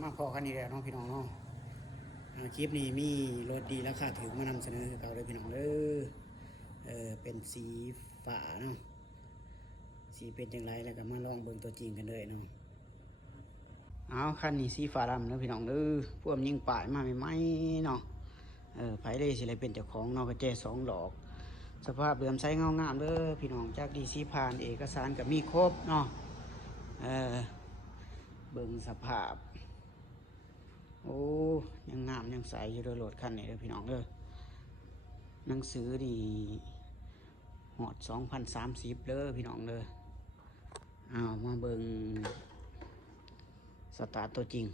มาพอกันอีกแล้วน้องพี่น้องเนาะคลิปนี้มีรถดีราคาถือมานำเสนอเก่าเลยพี่น้องเป็นสีฟ้าเนาะสีเป็นอย่างไรแล้วก็มาลองเบิ่งตัวจริงกันเลยเนาะเอาคันนี้สีฟ้าดำนะพี่น้องพวกยิงป่ายมาใหม่ๆเนาะไผเลยสิอะไรเป็นเจ้าของเนาะกระแจ2 ดอกสภาพเดิมใช้เงางามพี่น้องจากดีซีผ่านเอกสารกับมีครบเนาะเบิ่งสภาพโอ้ยังงามยังใสอยู่โดยโหลดคันนี้พี่น้องหนังสือนี่หอด2030พี่น้องเอามาเบิ่งสตาร์ทตัวจริง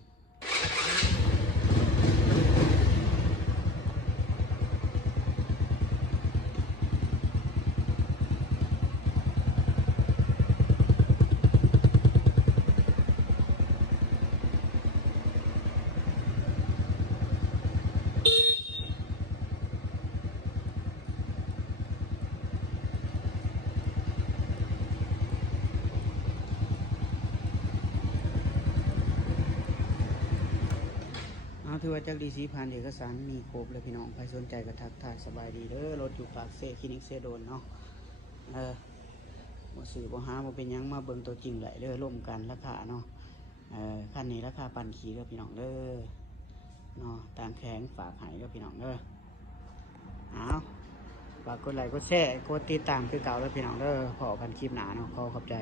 ถือว่าจากดีซีผ่านเอกสารมีครบเลยพี่น้องใครสนใจก็ทักทายสบายดีรถอยู่ปากเซคลินิกเซโดนเนาะบ่สื่อบ่หาบ่เป็นยังมาเบิ่งตัวจริงได้ร่วมกันราคาเนาะคันนี้ราคาปันขี่พี่น้องเนาะตามแข็งฝากให้พี่น้องเอาฝากกดไลค์กดแชร์กดติดตามคือเก่าพี่น้องพอกันคลิปหนาเนาะขอบใจ